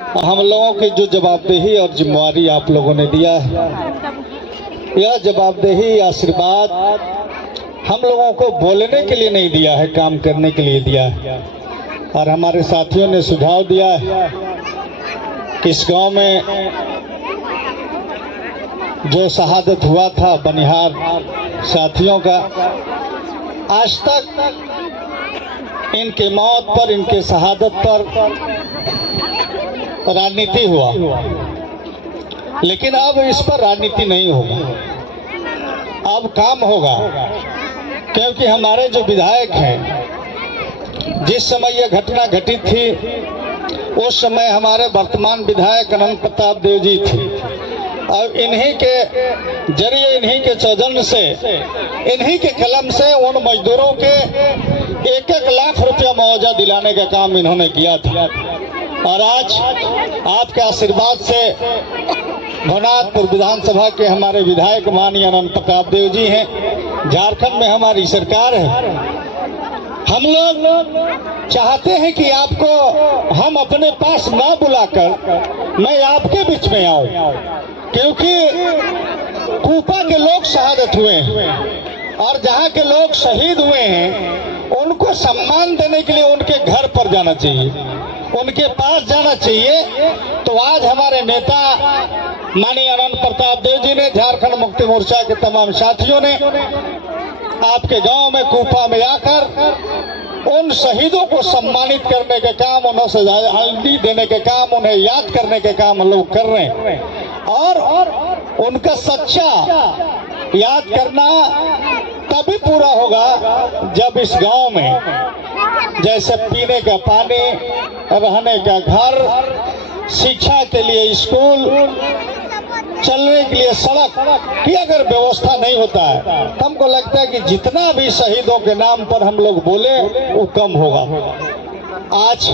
हम लोगों की जो जवाबदेही और जिम्मेवारी आप लोगों ने दिया है, यह जवाबदेही आशीर्वाद हम लोगों को बोलने के लिए नहीं दिया है, काम करने के लिए दिया है। और हमारे साथियों ने सुझाव दिया है कि इस गांव में जो शहादत हुआ था बनिहार साथियों का, आज तक इनके मौत पर, इनके शहादत पर राजनीति हुआ, लेकिन अब इस पर राजनीति नहीं होगा, अब काम होगा। क्योंकि हमारे जो विधायक हैं, जिस समय यह घटना घटित थी उस समय हमारे वर्तमान विधायक अनंत प्रताप देव जी थे, और इन्हीं के जरिए, इन्हीं के सौजन्य से, इन्हीं के कलम से उन मजदूरों के 1-1 लाख रुपया मुआवजा दिलाने का काम इन्होंने किया था। और आज आपके आशीर्वाद से भवनाथपुर विधानसभा के हमारे विधायक माननीय अनंत प्रताप देव जी हैं, झारखंड में हमारी सरकार है। हम लोग चाहते हैं कि आपको हम अपने पास ना बुलाकर मैं आपके बीच में आऊं, क्योंकि कूपा के लोग शहादत हुए हैं और जहां के लोग शहीद हुए हैं उनको सम्मान देने के लिए उनके घर पर जाना चाहिए, उनके पास जाना चाहिए। तो आज हमारे नेता माननीय अनंत प्रताप देव जी ने, झारखंड मुक्ति मोर्चा के तमाम साथियों ने आपके गांव में कूपा में आकर उन शहीदों को सम्मानित करने के काम, उन्हें श्रद्धांजलि देने के काम, उन्हें याद करने के काम हम लोग कर रहे हैं। और उनका सच्चा याद करना तभी पूरा होगा जब इस गांव में जैसे पीने का पानी, रहने का घर, शिक्षा के लिए स्कूल, चलने के लिए सड़क की अगर व्यवस्था नहीं होता है तो हमको लगता है कि जितना भी शहीदों के नाम पर हम लोग बोले वो कम होगा। आज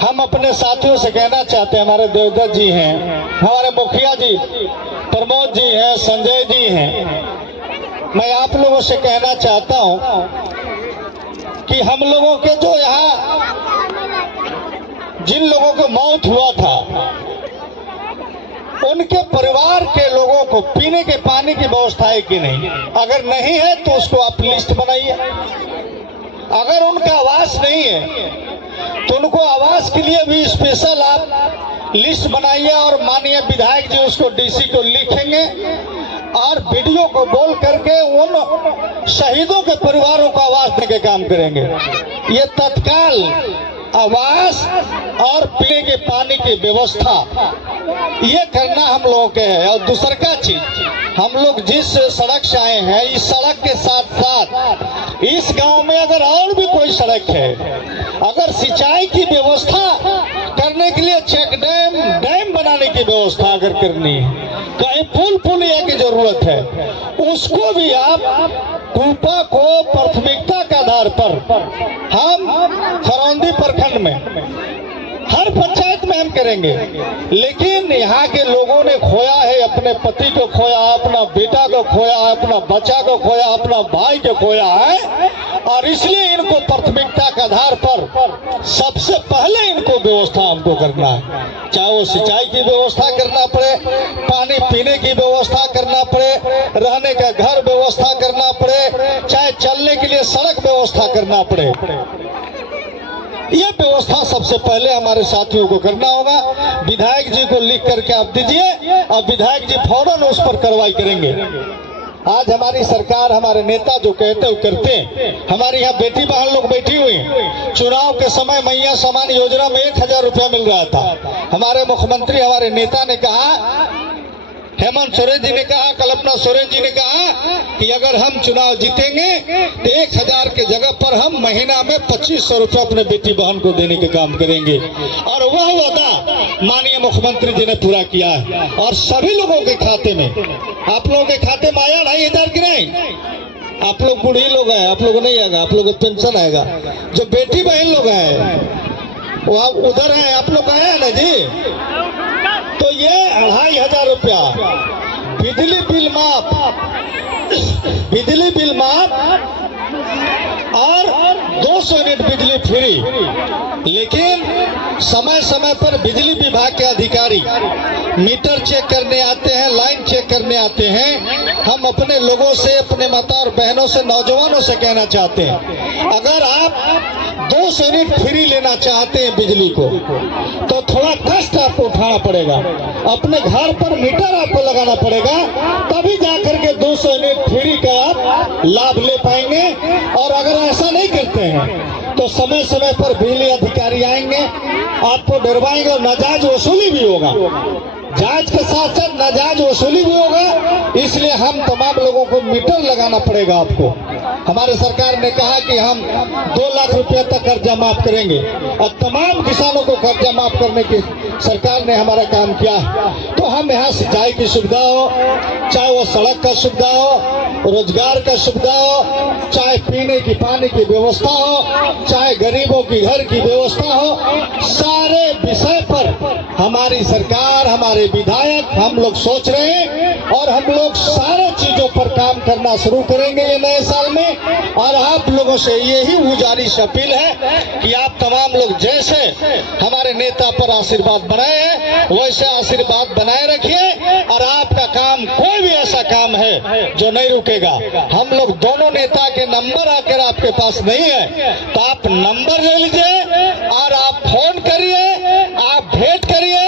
हम अपने साथियों से कहना चाहते हैं, हमारे देवदत्त जी हैं, हमारे मुखिया जी प्रमोद जी हैं, संजय जी हैं, मैं आप लोगों से कहना चाहता हूं कि हम लोगों के जो यहाँ जिन लोगों को मौत हुआ था उनके परिवार के लोगों को पीने के पानी की व्यवस्था है कि नहीं, अगर नहीं है तो उसको आप लिस्ट बनाइए। अगर उनका आवास नहीं है तो उनको आवास के लिए भी स्पेशल आप लिस्ट बनाइए और माननीय विधायक जी उसको डीसी को लिखेंगे और वीडियो को बोल करके उन शहीदों के परिवारों को आवास देने के काम करेंगे। ये तत्काल आवास और पीने के पानी की व्यवस्था ये करना हम लोगों के है। और दूसरा का चीज, हम लोग जिस सड़क से आए हैं, इस सड़क के साथ साथ इस गांव में अगर और भी कोई सड़क है, अगर सिंचाई की व्यवस्था करने के लिए चेक डैम बनाने की व्यवस्था अगर करनी है, कहीं पुल पुलिया की जरूरत है, उसको भी आप कूपा को प्राथमिकता के आधार पर हम खरौंदी प्रखंड में हर पंचायत में हम करेंगे। लेकिन यहाँ के लोगों ने खोया है, अपने पति को खोया, अपना बेटा को खोया, अपना बच्चा को खोया, अपना भाई को खोया है, और इसलिए इनको प्राथमिकता के आधार पर सबसे पहले इनको व्यवस्था हमको करना है। चाहे वो सिंचाई की व्यवस्था करना पड़े, पानी पीने की व्यवस्था करना पड़े, रहने का घर व्यवस्था करना पड़े, चाहे चलने के लिए सड़क व्यवस्था करना पड़े, ये व्यवस्था सबसे पहले हमारे साथियों को करना होगा। विधायक जी को लिख करके आप दीजिए और विधायक जी फौरन उस पर कार्रवाई करेंगे। आज हमारी सरकार, हमारे नेता जो कहते हैं करते हैं। हमारे यहाँ बेटी बहन लोग बैठी हुई हैं। चुनाव के समय मैया सम्मान योजना में 1000 रुपया मिल रहा था। हमारे मुख्यमंत्री, हमारे नेता ने कहा, हेमंत सोरेन जी ने कहा, कल्पना सोरेन जी ने कहा कि अगर हम चुनाव जीतेंगे तो 1000 के जगह पर हम महीना में 2500 रुपया अपने बेटी बहन को देने के काम करेंगे। और वह वादा माननीय मुख्यमंत्री जी ने पूरा किया है। और सभी लोगों के खाते में, आप लोगों के खाते में आया 2500 की नहीं। आप लोग बूढ़ी लोग हैं, आप लोग नहीं आएगा, आप लोग को पेंशन आएगा। जो बेटी बहन लोग हैं वो उधर है, आप लोग आया ना जी। तो ये 2500 रुपया बिजली बिल माफ, बिजली बिल माफ और 2 200 यूनिट बिजली फ्री। लेकिन समय समय पर बिजली विभाग के अधिकारी मीटर चेक करने आते हैं, लाइन चेक करने आते हैं। हम अपने लोगों से, अपने माता और बहनों से, नौजवानों से कहना चाहते हैं, अगर आप 200 यूनिट फ्री लेना चाहते हैं बिजली को, तो थोड़ा कष्ट आपको उठाना पड़ेगा, अपने घर पर मीटर आपको लगाना पड़ेगा, तभी जाकर के 200 यूनिट फ्री का आप लाभ ले पाएंगे। और अगर ऐसा नहीं करते हैं तो समय समय पर बिजली अधिकारी आएंगे, आपको डरवाएंगे और नाजायज वसूली भी होगा। जांच के साथ साथ नाजायज वसूली भी होगा। इसलिए हम तमाम लोगों को मीटर लगाना पड़ेगा आपको। हमारे सरकार ने कहा कि हम 2 लाख रुपए तक कर्जा माफ करेंगे और तमाम किसानों को कर्जा माफ करने की सरकार ने हमारा काम किया है। तो हम यहाँ सिंचाई की सुविधा हो, चाहे वो सड़क का सुविधा हो, रोजगार का सुविधा हो, चाहे पीने की पानी की व्यवस्था हो, चाहे गरीबों की घर की व्यवस्था हो, सारे विषय पर हमारी सरकार, हमारे विधायक, हम लोग सोच रहे हैं और हम लोग सारे चीजों पर काम करना शुरू करेंगे ये नए साल में। और आप लोगों से यही गुजारिश अपील है कि आप तमाम लोग जैसे हमारे नेता पर आशीर्वाद बनाए हैं वैसे आशीर्वाद बनाए रखिए। और आपका काम, कोई भी ऐसा काम है जो नहीं रुकेगा, हम लोग दोनों नेता के नंबर आकर आपके पास नहीं है तो आप नंबर ले लीजिए और आप फोन करिए, आप भेंट करिए।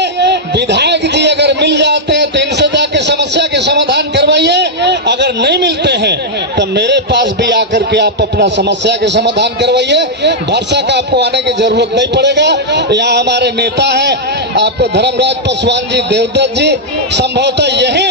विधायक जी अगर मिल जाते हैं तो इनसे जाके समस्या के समाधान करवाइए, अगर नहीं मिलते हैं तो मेरे पास भी आकर के आप अपना समस्या के समाधान करवाइए। भरसक आपको आने की जरूरत नहीं पड़ेगा। यहाँ हमारे नेता हैं, आपको धर्मराज पासवान जी, देवदत्त जी, संभवतः यही